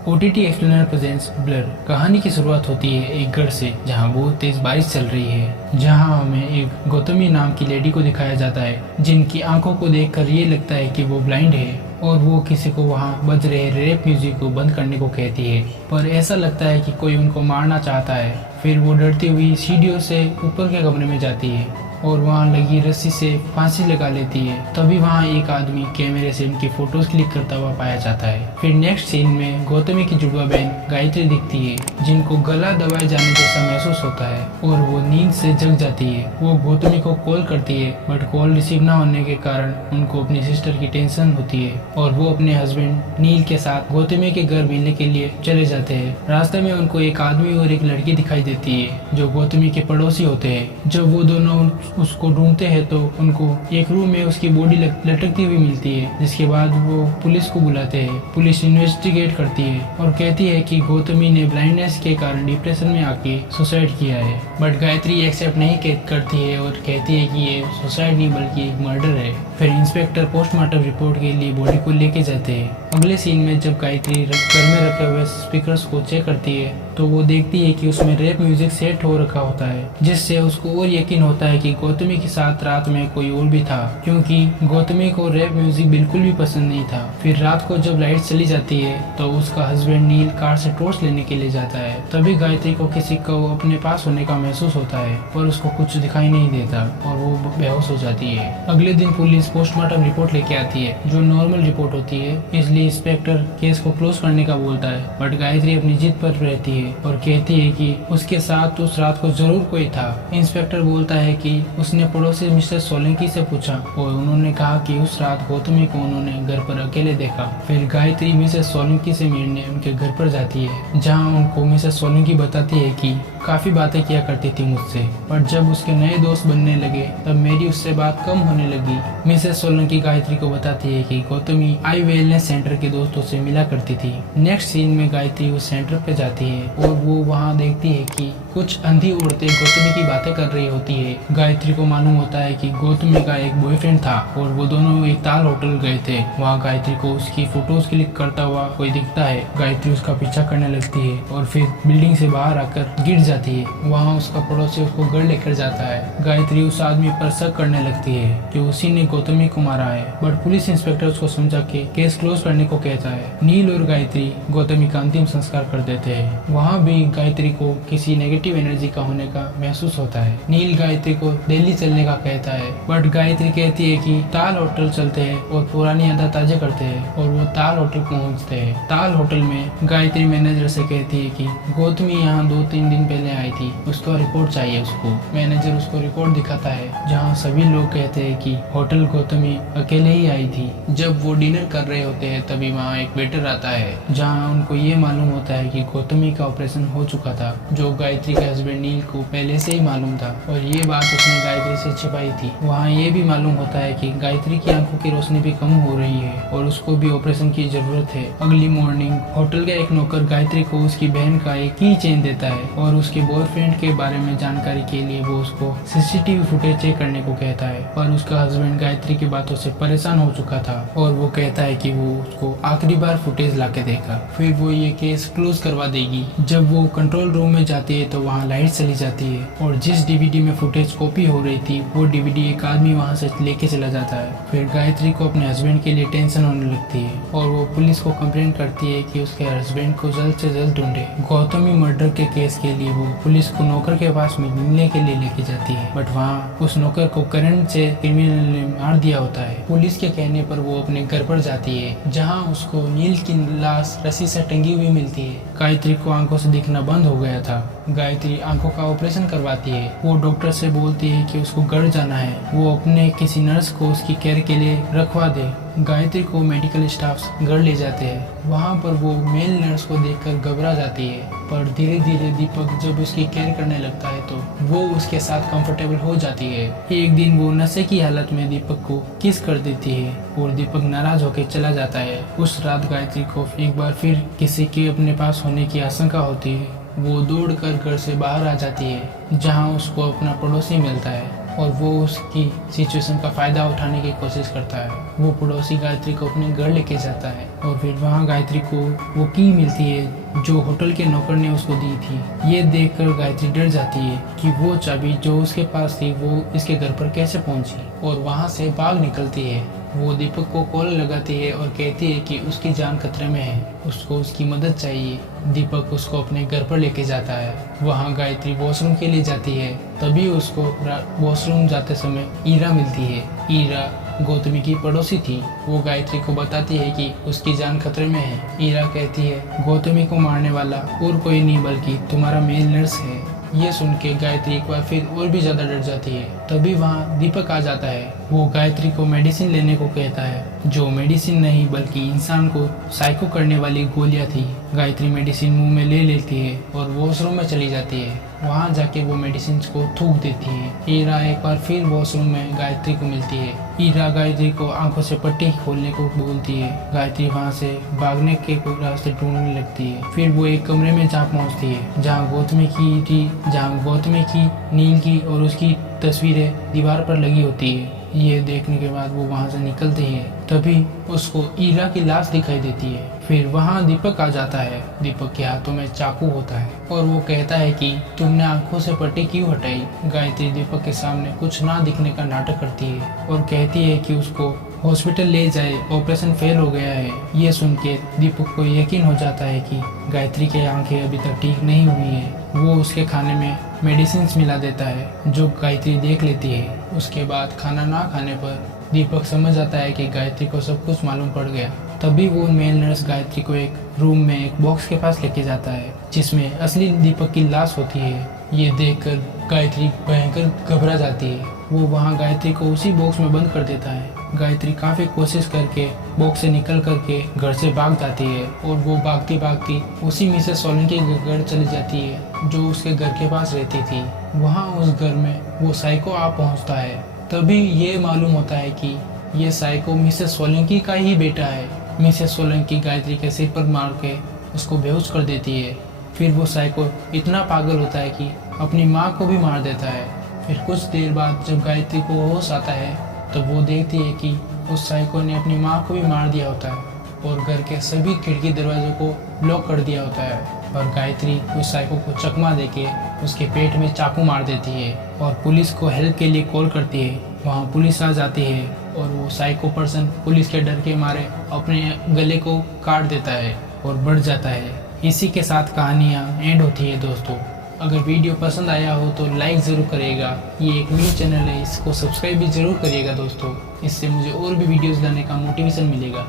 OTT explainer presents blur. कहानी की शुरुआत होती है एक घर से जहां बहुत तेज बारिश चल रही है, जहां हमें एक गौतमी नाम की लेडी को दिखाया जाता है जिनकी आंखों को देखकर ये लगता है कि वो ब्लाइंड है और वो किसी को वहां बज रहे रैप म्यूजिक को बंद करने को कहती है, पर ऐसा लगता है कि कोई उनको मारना चाहता है। फिर वो डरती हुई सीढ़ियों से ऊपर के कमरे में जाती है और वहाँ लगी रस्सी से फांसी लगा लेती है। तभी वहाँ एक आदमी कैमरे से उनकी फोटोज क्लिक करता हुआ पाया जाता है। फिर नेक्स्ट सीन में गौतमी की जुड़वा बहन गायत्री दिखती है जिनको गला दबाए जाने जैसा महसूस होता है और वो नींद से जग जाती है। वो गौतमी को कॉल करती है बट कॉल रिसीव न होने के कारण उनको अपनी सिस्टर की टेंशन होती है और वो अपने हस्बैंड नील के साथ गौतमी के घर मिलने के लिए चले जाते हैं। रास्ते में उनको एक आदमी और एक लड़की दिखाई देती है जो गौतमी के पड़ोसी होते हैं। जब वो दोनों उसको ढूंढते हैं तो उनको एक रूम में उसकी बॉडी लटकती हुई मिलती है, जिसके बाद वो पुलिस को बुलाते हैं। पुलिस इन्वेस्टिगेट करती है और कहती है कि गौतमी ने ब्लाइंडनेस के कारण डिप्रेशन में आके सुसाइड किया है, बट गायत्री एक्सेप्ट नहीं करती है और कहती है कि ये सुसाइड नहीं बल्कि एक मर्डर है। फिर इंस्पेक्टर पोस्टमार्टम रिपोर्ट के लिए बॉडी को लेके जाते हैं। अगले सीन में जब गायत्री घर में रखे हुए स्पीकर्स को चेक करती है तो वो देखती है कि उसमें रैप म्यूजिक सेट हो रखा होता है, जिससे उसको और यकीन होता है कि गौतमी के साथ रात में कोई और भी था, क्योंकि गौतमी को रैप म्यूजिक बिल्कुल भी पसंद नहीं था। फिर रात को जब लाइट चली जाती है तो उसका हस्बैंड नील कार से टॉर्च लेने के लिए जाता है। तभी गायत्री को किसी को अपने पास होने का महसूस होता है पर उसको कुछ दिखाई नहीं देता और वो बेहोश हो जाती है। अगले दिन पुलिस पोस्टमार्टम रिपोर्ट लेके आती है जो नॉर्मल रिपोर्ट होती है, इसलिए इंस्पेक्टर केस को क्लोज करने का बोलता है, बट गायत्री अपनी जिद पर रहती है और कहती है कि उसके साथ उस रात को जरूर कोई था। इंस्पेक्टर बोलता है कि उसने पड़ोसी मिस्टर सोलंकी से पूछा और उन्होंने कहा कि उस रात गौतमी को उन्होंने घर पर अकेले देखा। फिर गायत्री मिसेस सोलंकी से मिलने उनके घर पर जाती है, जहां उनको मिसेस सोलंकी बताती है कि काफी बातें किया करती थी मुझसे, पर जब उसके नए दोस्त बनने लगे तब मेरी उससे बात कम होने लगी। मिसेस सोलंकी गायत्री को बताती है कि गौतमी आई वेलनेस सेंटर के दोस्तों से मिला करती थी। नेक्स्ट सीन में गायत्री उस सेंटर पे जाती है और वो वहाँ देखती है कि कुछ अंधी औरतें गौतमी की बातें कर रही होती है। गायत्री को मालूम होता है कि गौतमी का एक बॉयफ्रेंड था और वो दोनों एक ताल होटल गए थे। वहाँ गायत्री को उसकी फोटोज क्लिक करता हुआ कोई दिखता है। गायत्री उसका पीछा करने लगती है और फिर बिल्डिंग से बाहर आकर गिर जाती है। वहाँ उसका पड़ोसी उसको घर लेकर जाता है। गायत्री उस आदमी पर शक करने लगती है कि उसी ने गौतमी को मारा है, बट पुलिस इंस्पेक्टर उसको समझा के केस क्लोज करने को कहता है। नील और गायत्री गौतमी का अंतिम संस्कार कर देते हैं। वहाँ भी गायत्री को किसी नेगेटिव एनर्जी का होने का महसूस होता है। नील गायत्री को दिल्ली चलने का कहता है, बट गायत्री कहती है कि ताल होटल चलते हैं और पुरानी यादें ताजा करते हैं, और वो ताल होटल पहुँचते हैं। ताल होटल में गायत्री मैनेजर से कहती है कि गौतमी यहाँ 2-3 दिन पहले आई थी, उसका रिपोर्ट चाहिए उसको। मैनेजर उसको रिपोर्ट दिखाता है जहाँ सभी लोग कहते हैं कि होटल गौतमी अकेले ही आई थी। जब वो डिनर कर रहे होते हैं तभी वहाँ एक वेटर आता है जहाँ उनको ये मालूम होता है कि गौतमी का ऑपरेशन हो चुका था, जो गायत्री के हस्बैंड नील को पहले से ही मालूम था और ये बात उसने गायत्री से छिपाई थी। वहाँ ये भी मालूम होता है कि गायत्री की आंखों की रोशनी भी कम हो रही है और उसको भी ऑपरेशन की जरूरत है। अगली मॉर्निंग होटल का एक नौकर गायत्री को उसकी बहन का एक की चेन देता है और उसके बॉयफ्रेंड के बारे में जानकारी के लिए वो उसको सीसीटीवी फुटेज चेक करने को कहता है, पर उसका हस्बैंड गायत्री की बातों से परेशान हो चुका था और वो कहता है कि वो उसको आखिरी बार फुटेज लाके देगा, फिर वो ये केस क्लोज करवा देगी। जब वो कंट्रोल रूम में जाती है तो वहाँ लाइट चली जाती है और जिस डीवीडी में फुटेज कॉपी हो रही थी वो डीवीडी एक आदमी वहाँ से लेके चला जाता है। फिर गायत्री को अपने हस्बैंड के लिए टेंशन होने लगती है और वो पुलिस को कंप्लेंट करती है कि उसके हस्बैंड को जल्द से जल्द ढूंढे। गौतमी मर्डर के केस के लिए वो पुलिस को नौकर के पास मिलने के लिए लेके जाती है, बट वहाँ उस नौकर को करंट से क्रिमिनल ने मार दिया होता है। पुलिस के कहने पर वो अपने घर पर जाती है जहाँ उसको नील की लाश रस्सी से टंगी हुई मिलती है। गायत्री को आंखों से दिखना बंद हो गया था। गायत्री आंखों का ऑपरेशन करवाती है। वो डॉक्टर से बोलती है कि उसको घर जाना है, वो अपने किसी नर्स को उसकी केयर के लिए रखवा दे। गायत्री को मेडिकल स्टाफ घर ले जाते हैं। वहाँ पर वो मेल नर्स को देखकर घबरा जाती है, पर धीरे धीरे दीपक जब उसकी केयर करने लगता है तो वो उसके साथ कंफर्टेबल हो जाती है। एक दिन वो नशे की हालत में दीपक को किस कर देती है और दीपक नाराज होकर चला जाता है। उस रात गायत्री को एक बार फिर किसी के अपने पास होने की आशंका होती है। वो दौड़कर घर से बाहर आ जाती है जहाँ उसको अपना पड़ोसी मिलता है। और वो उसकी सिचुएशन का फ़ायदा उठाने की कोशिश करता है। वो पड़ोसी गायत्री को अपने घर लेके जाता है और फिर वहाँ गायत्री को वो की मिलती है जो होटल के नौकर ने उसको दी थी। ये देखकर गायत्री डर जाती है कि वो चाबी जो उसके पास थी वो इसके घर पर कैसे पहुंची और वहाँ से भाग निकलती है। वो दीपक को कॉल लगाती है और कहती है कि उसकी जान खतरे में है, उसको उसकी मदद चाहिए। दीपक उसको अपने घर पर लेके जाता है। वहाँ गायत्री वॉशरूम के लिए जाती है, तभी उसको वॉशरूम जाते समय ईरा मिलती है। ईरा गौतमी की पड़ोसी थी। वो गायत्री को बताती है कि उसकी जान खतरे में है। ईरा कहती है गौतमी को मारने वाला और कोई नहीं बल्कि तुम्हारा मेल नर्स है। ये सुन के गायत्री एक बार फिर और भी ज्यादा डर जाती है। तभी वहाँ दीपक आ जाता है। वो गायत्री को मेडिसिन लेने को कहता है, जो मेडिसिन नहीं बल्कि इंसान को साइको करने वाली गोलियां थी। गायत्री मेडिसिन मुंह में ले लेती है और वॉशरूम में चली जाती है। वहाँ जाके वो मेडिसिन को थूक देती है। ईरा एक बार फिर वॉशरूम में गायत्री को मिलती है। ईरा गायत्री को आंखों से पट्टी खोलने को बोलती है। गायत्री वहाँ से भागने के रास्ते ढूंढने लगती है। फिर वो एक कमरे में जा पहुँचती है जहाँ गौतमी की नील की और उसकी तस्वीरें दीवार पर लगी होती है। ये देखने के बाद वो वहाँ से निकलती है। तभी उसको ईरा की लाश दिखाई देती है। फिर वहाँ दीपक आ जाता है। दीपक के हाथों में चाकू होता है और वो कहता है कि तुमने आंखों से पट्टी क्यों हटाई। गायत्री दीपक के सामने कुछ ना दिखने का नाटक करती है और कहती है कि उसको हॉस्पिटल ले जाए, ऑपरेशन फेल हो गया है। ये सुन के दीपक को यकीन हो जाता है कि गायत्री की आंखें अभी तक ठीक नहीं हुई है। वो उसके खाने में मेडिसिन मिला देता है जो गायत्री देख लेती है। उसके बाद खाना ना खाने पर दीपक समझ आता है कि गायत्री को सब कुछ मालूम पड़ गया। तभी वो मेल नर्स गायत्री को एक रूम में एक बॉक्स के पास लेके जाता है जिसमें असली दीपक की लाश होती है। ये देखकर गायत्री भयंकर घबरा जाती है। वो वहाँ गायत्री को उसी बॉक्स में बंद कर देता है। गायत्री काफी कोशिश करके बॉक्स से निकल करके घर से भाग जाती है और वो भागती भागती उसी मिसेस सोलंकी के घर चली जाती है जो उसके घर के पास रहती थी। वहाँ उस घर में वो साइको आ पहुँचता है। तभी ये मालूम होता है कि ये साइको मिसेस सोलंकी का ही बेटा है। मिसेस सोलंकी गायत्री के सिर पर मार के उसको बेहोश कर देती है। फिर वो साइको इतना पागल होता है कि अपनी माँ को भी मार देता है। फिर कुछ देर बाद जब गायत्री को होश आता है तो वो देखती है कि उस साइको ने अपनी माँ को भी मार दिया होता है और घर के सभी खिड़की दरवाजों को ब्लॉक कर दिया होता है। और गायत्री उस साइको को चकमा देके उसके पेट में चाकू मार देती है और पुलिस को हेल्प के लिए कॉल करती है। वहाँ पुलिस आ जाती है और वो साइको पर्सन पुलिस के डर के मारे अपने गले को काट देता है और बढ़ जाता है। इसी के साथ कहानियाँ एंड होती है दोस्तों। अगर वीडियो पसंद आया हो तो लाइक ज़रूर करिएगा। ये एक न्यू चैनल है, इसको सब्सक्राइब भी ज़रूर करिएगा दोस्तों। इससे मुझे और भी वीडियोस लाने का मोटिवेशन मिलेगा।